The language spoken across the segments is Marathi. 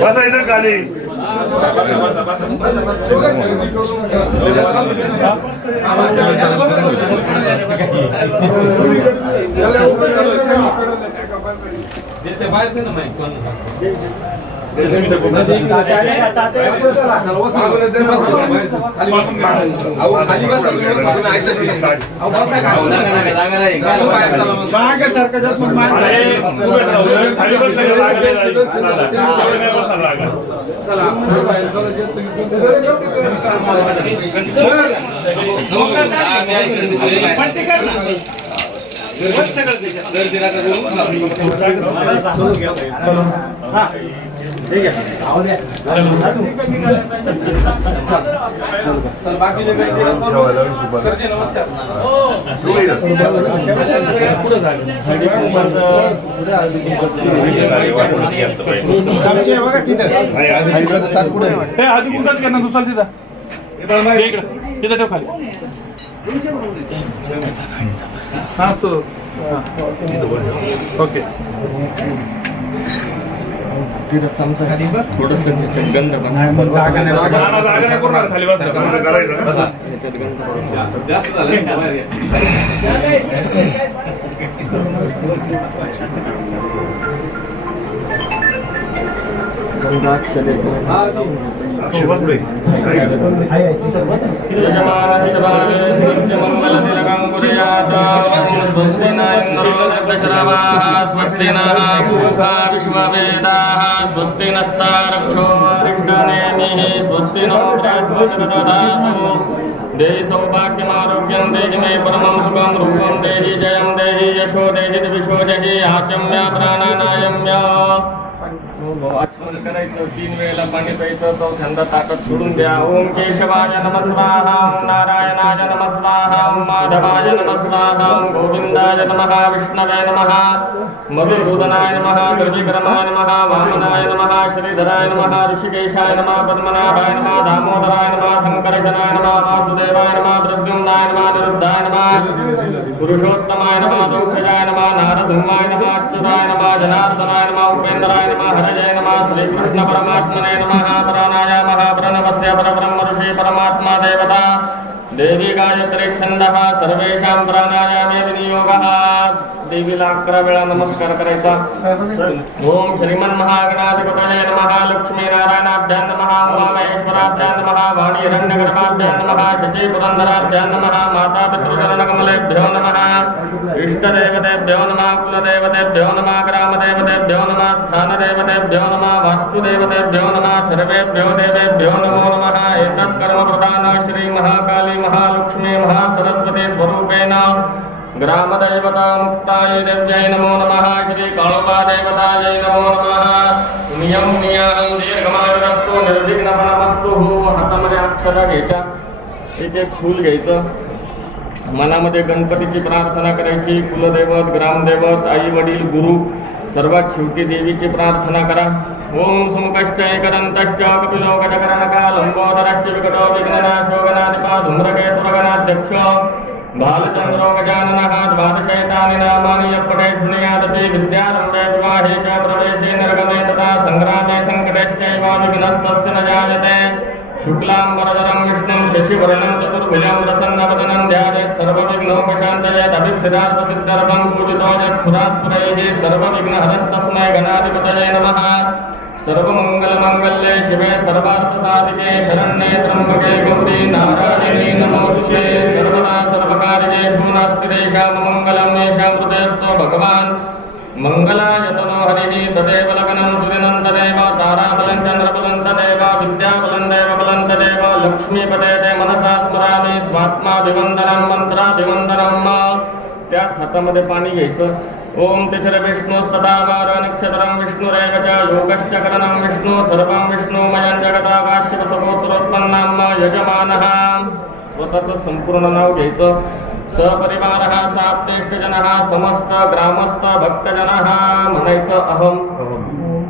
बसायचं खाली. ओके चमचा खाली बस थोडस गंध जास्त स्वस्ति विश्ववेदाः स्वस्ति नस्तारक्षो अरिष्टनेमिः स्वस्ति नो बृहस्पतिर्दधातु देहि सौभाग्यमारोग्यं देहि मे परमं सुखं रूपं देहि जयं देहि यशो देहि दिविशो जहि आचम्य प्राणानायम्य करायचं 3 वेळेला पाणी प्यायचं चौथ्यांदा ताकद सोडून द्या ओम केशवाय नमः स्वाहा ओम नारायणाय नमः स्वाहा ओम माधवाय नमः स्वाहा ओम गोविंदाय नमः विष्णवे नमः मधुसूदनाय नमः दुर्विक्रमाय नमः वामनाय नमः श्रीधराय नमः ऋषिकेशाय नमः पद्मनाभाय नमः दामोदराय नमः शंकरशनाय नमः वासुदेवाय नमः प्रद्युम्नाय नमः निरुद्धाय नमः पुरुषोत्तमाय नमः दौक्षजाय नमः नारसिंहाय नमः अच्युताय नमः जनार्दनाय नमः उपेन्द्राय नमः हरये नमः श्रीकृष्ण परमात्मने नमः प्राणायामः प्रणवस्य परब्रह्म ऋषि परमात्मा देवता देवी गायत्री छंदः सर्वेषां प्राणायामे विनियोगः देवीला 11 वेळा नमस्कार करायचा ओम श्रीमन्महागणाधिपतये नमः लक्ष्मीनारायणाभ्यां नमः उमामहेश्वराभ्यां नमः वाणीरण्यगर्भाभ्यां नमः शचीपुरन्दराभ्यां नमः माता पितृचरणकमलेभ्यो नमः इष्टदेवतेभ्यो नमः कुलदेवतेभ्यो नमः ग्रामदेवतेभ्यो नमः स्थानदेवतेभ्यो नमः वास्तुदेवतेभ्यो नमः सर्वेभ्यो देवेभ्यो नमो नमः एतत् कर्मप्रधान श्री महाकाली महालक्ष्मी महासरस्वती स्वरूपेण ग्रामदेवता मुक्ताय देव्यै नमो नमः श्री काळोबा देवतायै नमो नमः नियम नियम दीर्घमायुरस्तु निर्विघ्नमस्तु हातामध्ये अक्षर घ्यायच्या एक फूल घ्यायचं मनामध्ये गणपतीची प्रार्थना करायची कुलदैवत ग्रामदैवत आई वडील गुरु सर्वात शेवटी देवीची प्रार्थना करा ओम समकश्च एकदन्तश्च कपिलो गजकर्णका लंबोदरश्च विकटो विघ्ननाशो गणाधिपा धूम्रकेतुर्गणाध्यक्ष बालचंद्रो गजाननः द्वादशैतानि नामानि यपठे शृणुयादपि विद्यारम्भे विवाहे च प्रवेशे निर्गमे तथा संग्रामे सङ्कटेश्चैव विघ्नस्तस्य न जायते शुक्लाम्बरधरं विष्णुं शशिवर्णं चतुर्भुजं प्रसन्नवदनं ध्यायेत् सर्वविघ्नोपशान्तयेत् अभिप्सिदार्थसिद्ध्यर्थं पूजितो यत् सुरात्पुरैः सर्वविघ्नहरस्तस्मै गणाधिपतये नमः सर्वमङ्गलमाङ्गल्ये शिवे सर्वार्थसाधिके शरण्ये त्र्यम्बके गौरी नारायणी नमोस्तुते सर्वदा सर्वकार्येषु नास्ति देशाममङ्गलं येषां हृदयस्थो भगवान् मंगलाय तनो हरिः तदेव लग्नं सुदिनं तदेव ताराबलं चन्द्रबलं तदेव विद्याबलं देवबलं तदेव लक्ष्मीपदे ते मनसा स्मरामि स्वात्माभिवन्दनं मंत्राभिवन्दनं त्याच हातामध्ये पाणी घ्यायचं ओम तिथिर्विष्णुस्तथा वार नक्षत्रं विष्णुरेव च योगश्च करणं विष्णु सर्वं विष्णुमयं जगदाकाश्यवसगोत्रोत्पन्नं यजमानः स्वतःचं संपूर्ण नाव घ्यायचं सपरिवारः साप्तेष्टजनः समस्त ग्रामस्थ भक्तजनः म्हणायचं अहम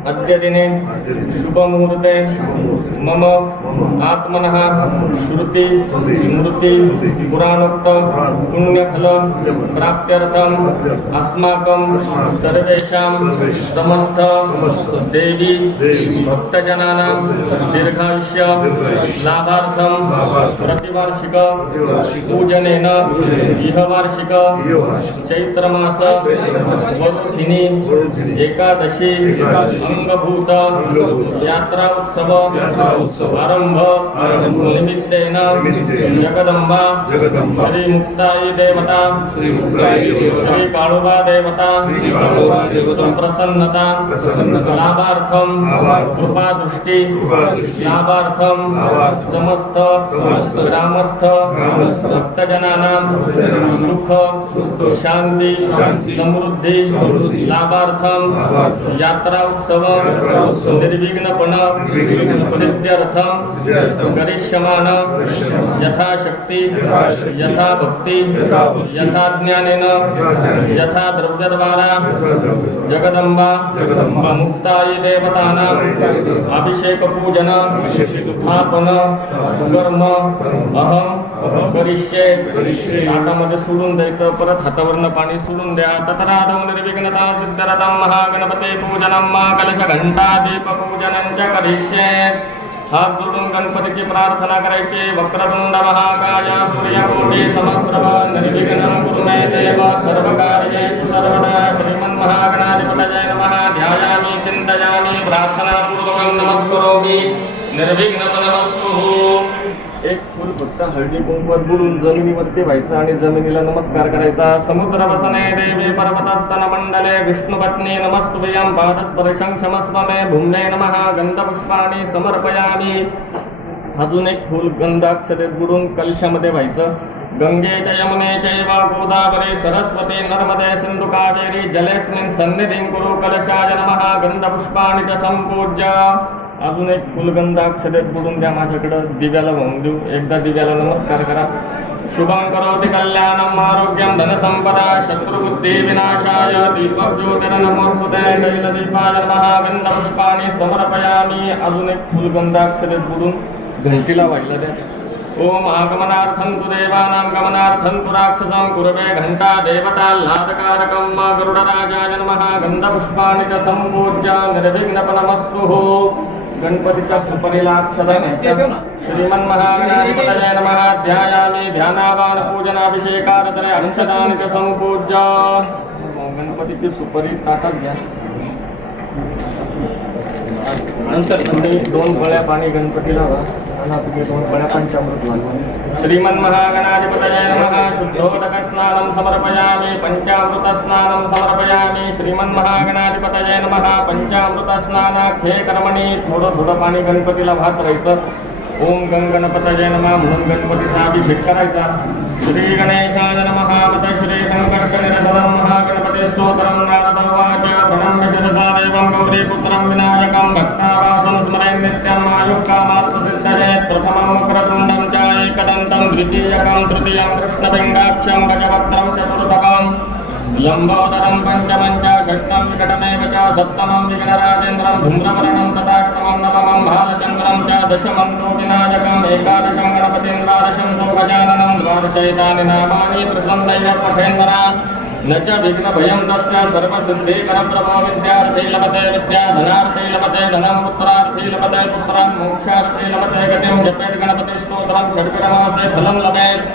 अद्य दिने शुभ मुहूर्ते मम आत्मनः श्रुति स्मृति पुराणोक्त पुण्यफल प्राप्त्यर्थम अस्माकं सर्वेषां समस्त देवी भक्तजनानां दीर्घायुष्य लाभार्थं प्रतिवार्षिक पूजनेन इहवार्षिक चैत्रमास वरुथिनी एकादशी अंगभूत यात्रा उत्सव आरंभ निमित्तेन जगदंबा श्री मुक्ताई देवता श्री काळुबा देवता प्रसन्नता लाभार्थम कृपादृष्टी लाभार्थम समस्त ग्रामस्थ भक्तजनानां सुख शांती समृद्धी लाभार्थम यात्रा उत्सव निर्विघ्नपण सिद्ध्यर्थम करिष्यमान यथाशक्ती यथा भक्ती यथा ज्ञानेन यथा द्रव्यद्वारा जगदंबा मुक्ताई देवतानां अभिषेक पूजन स्थापन कर्म अहम करिष्ये ताटामध्ये सोडून द्यायचं परत हातावरनं पाणी सोडून द्या तत्रादौ निर्विघ्नता सिद्धरथं महागणपते पूजनं मा कलश घंटा दीप पूजनं च करिष्ये हात जोडून गणपतीची प्रार्थना करायची वक्रतुंड महाकाय सूर्यकोटी समप्रभ निर्विघ्नं कुरु मे देव सर्वकार्येषु सर्वदा श्रीमन्महागणाधिपतये नमः ध्यायामि चिन्तयामि प्रार्थनापूर्वकं नमस्करोमि निर्विघ्नमस्तु एक फूल फक्त हळदी कुंकवात बुडून जमिनीवरती व्हायचं आणि जमिनीला नमस्कार करायचा समुद्र वसने देवी पर्वतस्तन मंडले विष्णुपत्नी नमस्तुभ्यं पादस्पर्शं क्षमस्व मे भूम्ने नमः गंधपुष्पाणि समर्पयामि अजून एक फूल गंधाक्षरेत बुडून कलशामध्ये व्हायचं गंगे च यमुने चैव गोदावरी सरस्वती नर्मदे सिंधु कावेरी जलेस्मिन् सन्निधिं कुरु कलशाय नमः गंधपुष्पाणि च संपूज्य अजून एक फुलगंधाक्षरेत बुडून द्या माझ्याकडं दिव्याला वाहून देऊ एकदा दिव्याला नमस्कार करा शुभं करोति कल्याणं आरोग्यं धनसंपदा शत्रुबुद्धि विनाशाय दीपज्योतिर्नमोस्तुते तैलदीपाय नमः गंधपुष्पाणि समर्पयामि अजून एक फुलगंधाक्षरेत बुडून घंटीला वाहिला द्या ओम आगमनार्थं तु देवानां गमनार्थं तु राक्षसां कुरवे घंटा देवताल्लादकारकं गरुडराजाय नमः गंधपुष्पाणि च संपूज्य निर्विघ्नफलमस्तु गणपतीच्या सुपरीला अक्षता श्रीमन्महागणाधिपतये नमः ध्यायामि ध्यानावान पूजनाभिषेकार्थे अक्षतानि च संपूज्य गणपतीची सुपरी ताटात घ्या नंतर तुम्ही 2 पळ्या पाणी गणपतीला आणि तुम्ही 2 पळ्या पंचामृत घाला श्रीमन्महागणाधिपतये नमः शुद्धोदक स्नानं समर्पयामि पंचामृत स्नानं समर्पयामि श्रीमन्महागणाधिपतये नमः पंचामृत स्नानाख्ये कर्मणि थोडं पाणी गणपतीला वाहत राहायचं ओम गणपतये नमः म्हणून गणपतीचा अभिषेक करायचा श्री गणेशाय नमः मत श्री संकष्ट निरसनं महागणपती स्तोत्रं नारद उवाच प्रणम्य शिरसा देवं गौरीपुत्रं विनायकं भक्तावासं स्मरेन् नित्यं आयुक्कामार्थसिद्धये प्रथमं वक्रतुण्डं च एकदन्तं द्वितीयकं तृतीयं कृष्णपिङ्गाक्षं गजवक्त्रं चतुर्थकं लंबोदरं पंचमं च षष्ठं विकटमेव च सप्तमं विघ्नराजेन्द्रं धूम्रवर्णं तथाष्टमं नवमं भालचन्द्रं च दशमं तु विनायकम् एकादशं गणपतिं द्वादशं तु गजाननं द्वादशैतानि नामानि प्रसन्नैव पठेन्नरा न च विघ्नभयं तस्य सर्वसिद्धिकरप्रभो विद्यार्थी लभते विद्या धनार्थी लभते धनं पुत्रार्थी लभते पुत्रान् मोक्षार्थी लभते गतिं जपेत् गणपतिस्तोत्रं षड्विरमासे फलं लभेत्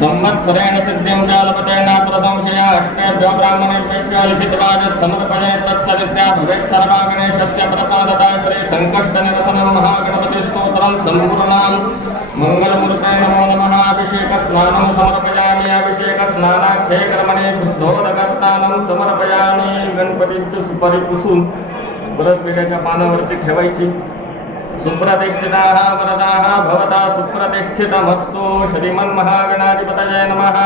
संवत्सरेण सिद्धिं च लभते नात्र संशयः अष्टेभ्यो ब्राह्मणेभ्यश्च लिखितवाजत् समर्पयेत् तस्य विद्या भवेत् सर्वा गणेशस्य प्रसादता श्री संकष्टनिरसनं महागणपतिस्तोत्रं सम्पूर्णं मंगलमूर्ते नमो नमः अभिषेकस्नानं समर्पयामि अभिषेकस्नानाख्ये कर्मणि शुद्धोदकस्नानं समर्पयामि गणपतीची सुपारी पुसून परत विड्याच्या पानावरती ठेवायची सुप्रतिष्ठिताः वरदाः भवता सुप्रतिष्ठितमस्तु श्रीमन्महागणाधिपतये नमः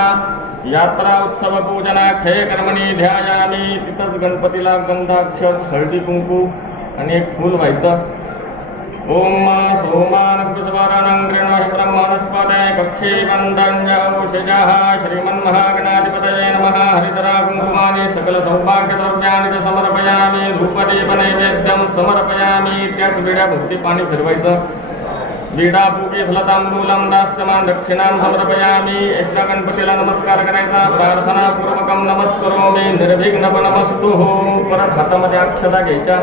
यात्रा उत्सव पूजनाख्ये कर्मणि ध्यायामि तिथंच गणपतीला गंधाक्षर हळदी कुंकू आणि एक फूल व्हायचं ओम सोमान कृष्णवारानं गृह्णाहि ब्रह्मणस्पते कक्षे वन्दन्यौषधः श्रीमन्महागणाधिपतये नमः। हरिद्रा कुङ्कुमानि सकल सौभाग्यद्रव्याणि च समर्पयामि। धूपदीप नैवेद्यं समर्पयामि। त्याच वेळा भक्ती पाणी फिरवायचं। विडा पूगी फलतांबूलम दास्यमान दक्षिणां समर्पयामि। एकदा गणपतीला नमस्कार करायचा। प्रार्थना पूर्वकम नमस्करोमि निर्विघ्न नमस्तु। परत हातामध्ये अक्षता घ्यायच्या।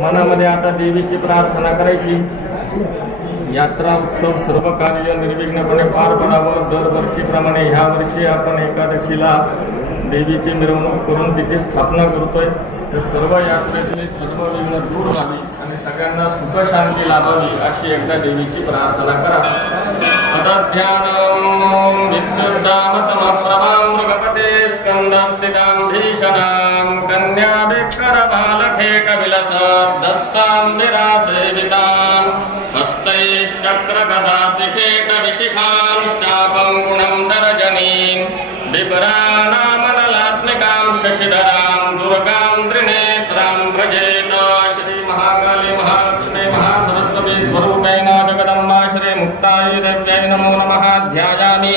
मनामध्ये आता देवीची प्रार्थना करायची। यात्रा उत्सव सर्व कार्य निर्विघ्नपणे पार पडावं। दरवर्षीप्रमाणे ह्या वर्षी आपण एकादशीला देवीची मिरवणूक करून तिची स्थापना करतोय। तर सर्व यात्रेतले सर्व विघ्न दूर व्हावी आणि सगळ्यांना सुख शांती लाभावी अशी एकदा देवीची प्रार्थना करा। तदध्यानं विद्युद्दाम समप्रभां मृगपते स्कंदस्थितां भीषणां कन्या विकर बालखेट विलसद्दस्तां विरासेवितां हस्तैश्चक्र गदा शिखेट विशिखांश्चापं गुणं दर्जनीं बिभ्राणामनलात्मिकां शशिधरां दुर्गां त्रिनेत्रां भजेत। श्री महाकाली महालक्ष्मी महासरस्वती स्वरूपेण जगदम्बा श्री मुक्तायै देव्यै नमो नमः। ध्यायामि।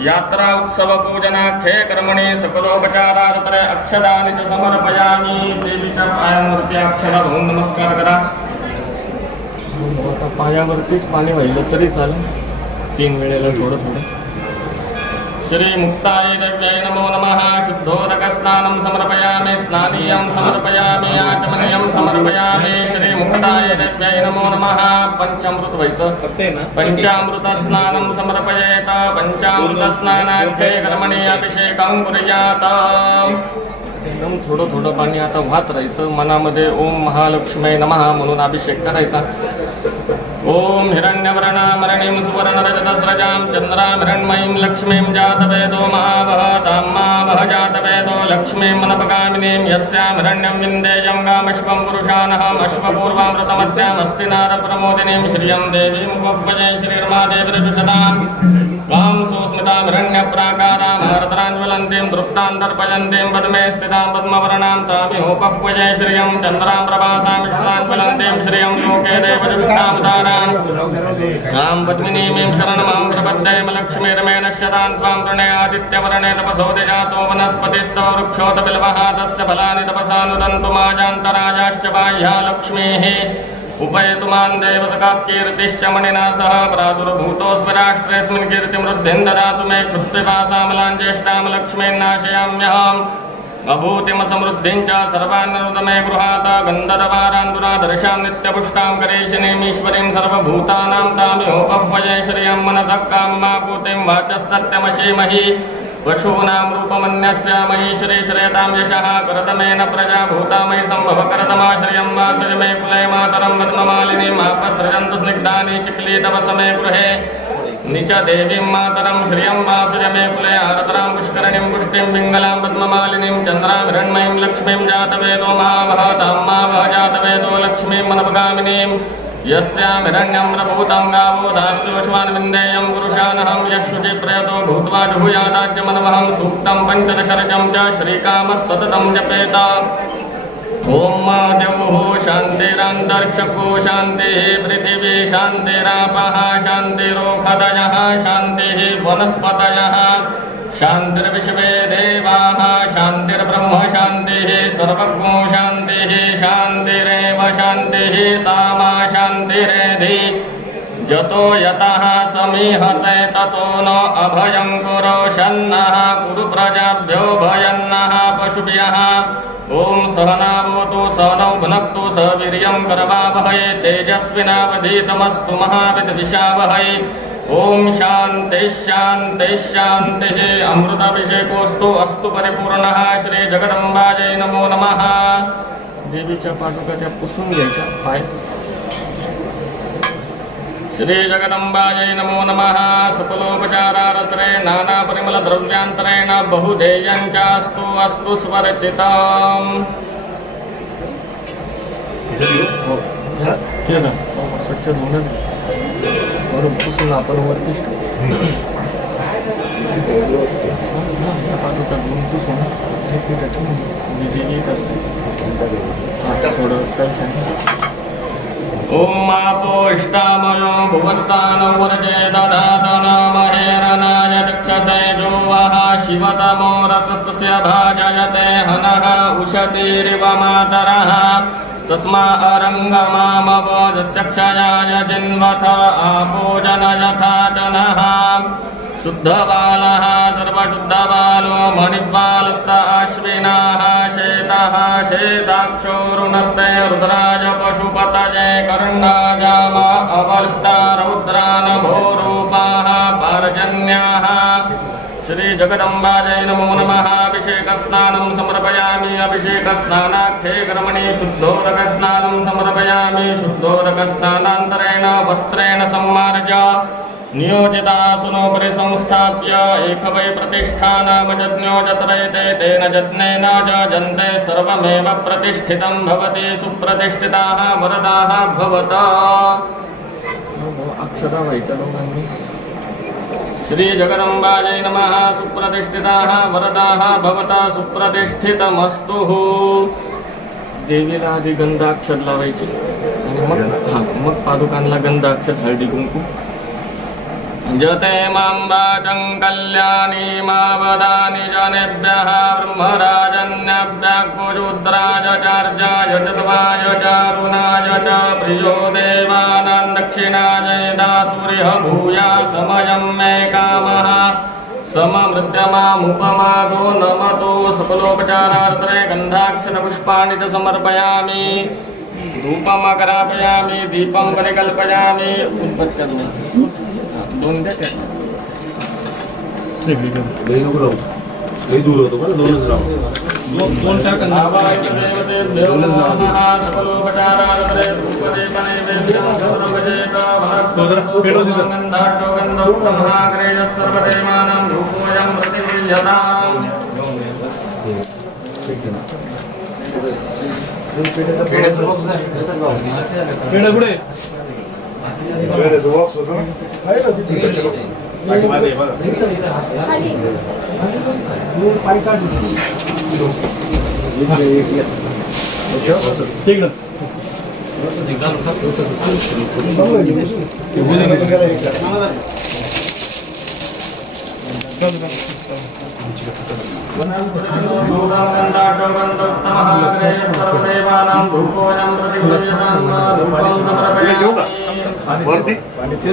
यात्रा उत्सव पूजनाख्ये कर्मणि सकलोपचारार्थरे अक्षदानि च समर्पयामि। देवीच्या पायांवरती अक्षदा होऊन नमस्कार करा। आता पायावरतीच पाणी वाहिलं तरी चालेल। 3 वेळेला थोडं थोडं। श्री मुक्तायै देव्यै नमो नमः। शुद्धोदकस्नानं समर्पयामि। स्नानीयं समर्पयामि। आचमनीयं समर्पयामि। श्री मुक्तायै देव्यै नमो नमः। पंचामृत व्हायचं। पंचामृत स्नानं समर्पयेत। पंचामृत स्नानाख्ये कर्मणि अभिषेकं कुर्यात। एकदम थोडं थोडं पाणी आता वाहत राहायचं। मनामध्ये ओम महालक्ष्मी नमः म्हणून अभिषेक करायचा। ओम हिरण्यवर्णामरणीं सुवर्णरजतस्रजां चंद्रां हिरण्मयीं लक्ष्मीं जातवेदो महावह ताम्मावह जातवेदो लक्ष्मीं मनपगामिनीं यस्यां हिरण्यं विन्देयं गामश्वं पुरुषानहम् अश्वपूर्वामृतमध्याम् अस्तिनारप्रमोदिनीं श्रियं देवीं उपभजे श्रीर्मादेवीरजुषतां वां सुस्मितां हिरण्यप्राकारां हरतराञ्ज्वलन्तीं तृप्तान्तर्पयन्तीं पद्मे स्थितां पद्मवर्णां तामिहोपह्वजे श्रियं चन्द्रां प्रभासां विषसाञ्ज्वलन्तीं श्रियं लोके देवजुष्टामुदारां आं पद्मिनीं शरणमां प्रपद्ये लक्ष्मीर्मेण शतान् त्वां वृणे आदित्यवर्णे तपसोदे जातो वनस्पतिस्तव वृक्षोत बिल्वः तस्य फलानि तपसा नुदन्तु माजान्तराजाश्च बाह्या लक्ष्मीः उपयतु मां देवसकाकीर्तिश्च मणिना सह प्रादुर्भूतोऽस्मि राष्ट्रेऽस्मिन् कीर्तिमृद्धिं ददातु मे क्षुत्पिपासामलां ज्येष्ठां लक्ष्मीन्नाशयाम्यहम् अभूतिमसमृद्धिं च सर्वान्ननुत मे गृहात् गन्धदवारान्दुरादर्शां नित्यपुष्टां करेशिनीमीश्वरीं सर्वभूतानां तामिहोपह्वये श्रियं मनसः काममाकूतिं वाचः सत्यमशीमहि पशूनां रूपमन्यस्य मयि श्री श्रेयतां यशः करदमेन प्रजा भूतामयि सम्भव करदमाश्रयं वासज मे कुले मातरं पद्ममालिनीम् आपसृजन्तु स्निग्धानि चिक्ली तव समे गृहे निच देवीं मातरं श्रियं वासज मे कुले आरतरां पुष्करणीं पुष्टिं पिङ्गलां पद्ममालिनीं चन्द्रां हिरण्मयीं लक्ष्मीं जातवेदो महावह ताम्मावह जातवेदो लक्ष्मीं मनपगामिनीं यस्यां हिरण्यं प्रभूतं गावो दास्योष्मान् विन्देयं पुरुषानहं यशुचि प्रयतो भूत्वा जुहुयादाज्यमनवहं सूक्तं पञ्चदशरचं च श्रीकामः सततं जपेत। ओम द्यौः शान्तिरन्तरिक्षको शान्तिः पृथिवी शान्तिरापः शान्तिरोखदयः शान्तिः वनस्पतयः शान्तिर्विश्वे देवाः शान्तिर्ब्रह्म शान्तिः सर्वज्ञो शान्तिः शान्तिरेव शान्तिः सामा शान्तिरेधि जतो यतः समीहसे ततो न अभयं कुरोषन्नः कुरु प्रजाभ्यो भयन्नः पशुभ्यः। ओम सहनावतु सहनौ भुनक्तु सह वीर्यं करवावहै तेजस्विनावधीतमस्तु महाविद्विषावहै। ओम शांति शांति शांति। अमृताभिषेकोस्तु अस्तु परिपूर्णः। श्री जगदंबायै नमो नमः। देवीच्या पादुका त्या पुसून घ्यायच्या पाय। श्री जगदंबायै नमो नमः। सकलोपचारारत्रे नाना परिमल द्रव्यांतरेण बहुधेयञ्चास्तु अस्तु स्वर्चितम्। स्वच्छ धुणं वरून पुसून आपण वरतीच पादुका धुवून पुसून ठेवून येत असते थोडं काही सांग ओम आपो इष्टामयो भुवस्तानं वरजे दधातन महेरनाय चक्षसे जो वः शिवतमो रसस्य भाजयते हनः उषतीरिव मातरः तस्मा अरङ्गमामवोजस्य क्षयाय जिन्वथ आपो जनयथा जनः शुद्धबालः सर्वशुद्धबालो मणिपालस्त अश्विनाः शेतः शेताक्षोरुणस्ते रुद्राय पशुपतये कर्णाजाम अवलिप्ता रौद्रानभोरूपाः पर्जन्याः श्री जगदम्बाजै नमो नमः। अभिषेकस्नानं समर्पयामि अभिषेकस्नानार्थे कर्मणि शुद्धोदकस्नानं समर्पयामि शुद्धोदकस्नानान्तरेण वस्त्रेण सम्मार्ज्य नियोजितासुनोपरि संस्थाप्य एकवै प्रतिष्ठानामजज्ञो जत्रैते तेन जज्ञेन जन्ते सर्वमेव प्रतिष्ठितं भवति सुप्रतिष्ठिताः वरदाः भवत। अक्षता वैचलोकानि श्री जगदम्बायै नमः। सुप्रतिष्ठिताः वरदाः भवता सुप्रतिष्ठितमस्तु। देवीला आधी गंधाक्षर लावायची आणि मग पादुकांना गंधाक्षर हळदी कुंकू जते मांबाचं कल्याणी मावदानि जनेभ्यः ब्रह्मराजन्यभ्यः कुरुद्राय चार्याय च स्वाय च अरुणाय च प्रियो देवानां दक्षिणाय दातुरिह भूया समयं मे कामः सममृत्यमामुपमादो नमतो सकलोपचारार्थे गन्धाक्षरपुष्पाणि च समर्पयामि धूपमकरापयामि दीपं परिकल्पयामि दोन द्या लई दूर होतो का दोनच राव दोन टाका नावाची देवते देवमहा सकलोपचारार्थे धूपदीपने वेद्यं सर्वजेका वनस्पतिगन्धाढ्यो गन्धोक्तमहाग्रेय सर्वदेवानां धूपोऽयं प्रतिगृह्यताम्। पेढा कुठे सर्वदेवानां धूपोऽयं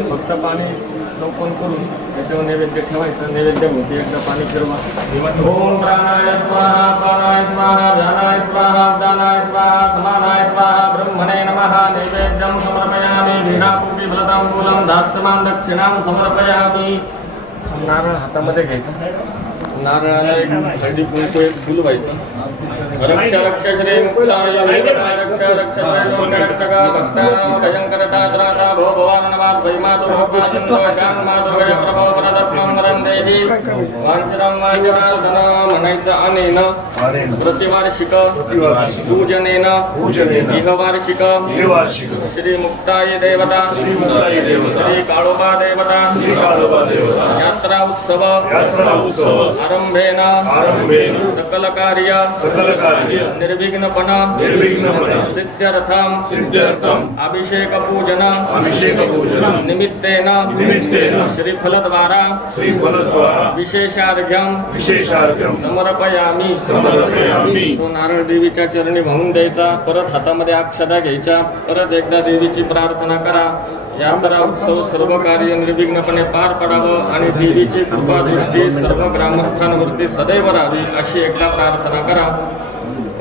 फक्त पाणी चौकोन करून त्याच्यावर नैवेद्य ठेवायचं नैवेद्य होते एकदा पाणी फिरवा ओम प्राणाय स्वाहा प्राणाय स्वाहा ध्यानाय स्वाहा दानाय स्वाहा समानाय स्वाहा ब्रह्मणे नमः। नैवेद्यं समर्पयामि वीणापूपी फलतांबूलं दास्यमान् दक्षिणां समर्पयामि। नारळ हातामध्ये घ्यायचा नारळाला एक हळदी कुंकू एक फुलवायचं रक्ष रक्ष श्री मुक्ताय रक्ष रक्ष रक्षक भक्तानां भयंकरता त्राता भो भवान्नवात् वैमातु भक्ताजन्दोषान् मातु प्रभो वरदत्वं वरं देहि वाञ्छितं वाञ्छितार्थनं म्हणायचं अनेन प्रतिवार्षिक पूजनेन इहवार्षिक श्री मुक्ताय देवता श्री काळोबा देवता यात्रा उत्सव आरंभेन सकल कार्य निर्विघ्नपणा सिद्ध्यर्थम अभिषेक पूजन निमित्तेन श्रीफलद्वारा विशेषार्घ्यं समर्पयामि। तो नारळ देवीच्या चरणी वाहून द्यायचा परत हातामध्ये अक्षता घ्यायच्या परत एकदा देवीची प्रार्थना करा यात्रा उत्सव सर्व कार्य निर्विघ्नपणे पार पडावं आणि देवीची कृपा दृष्टी सर्व ग्रामस्थांवरती सदैव राहावी अशी एकदा प्रार्थना करा।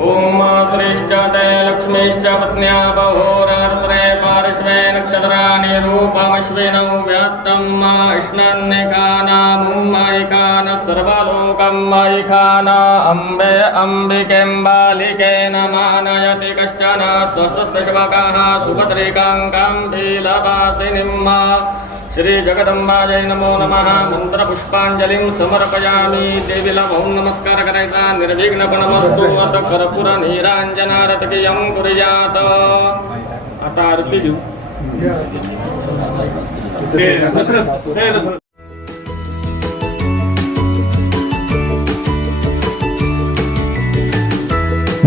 ओम श्रीश्च ते लक्ष्मीश्च पत्न्या बहोरार्त्रे पार्श्वे नक्षत्राणि रूपमश्विनौ व्यात्तम् इष्णान्निकानामुम्मयिकान सर्वलोकं मयिकान अम्बे अम्बिकें बालिकेन मानयति कश्चन स्वस्तिश्वकः सुभद्रिकाङ्कां भीलवासिनीम्। श्री जगदंबाजय नमो नमः। मंत्रपुष्पांजलिं समर्पयामि। देवीला वाहून नमस्कार करायचा निर्विघ्नपणमस्तु अत कर्पूर नीरांजनारतकियं कुर्यात। आता आरती घेऊ।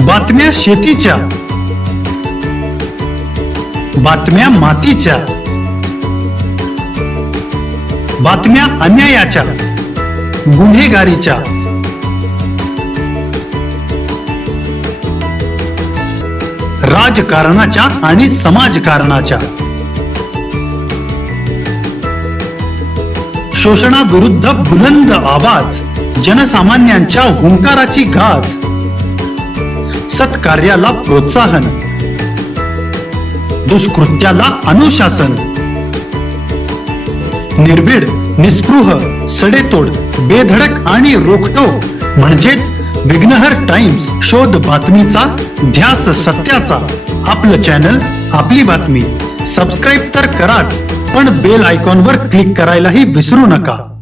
बातम्या शेतीच्या बातम्या मातीच्या, बातम्या अन्यायाच्या, गुन्हेगारीच्या, राजकारणाच्या आणि समाजकारणाच्या, शोषणाविरुद्ध बुलंद आवाज, जनसामान्यांच्या हुंकाराची गाज, सत्कार्याला प्रोत्साहन, दुष्कृत्याला अनुशासन, निर्भीड, निस्पृह, सडेतोड, बेधडक आणि रोखटोक म्हणजेच विघ्नहर टाइम्स. शोध बातमीचा, ध्यास सत्याचा. आपलं चॅनल, आपली बातमी. सबस्क्राईब तर कराच, पण बेल आयकॉनवर क्लिक करायलाही विसरू नका.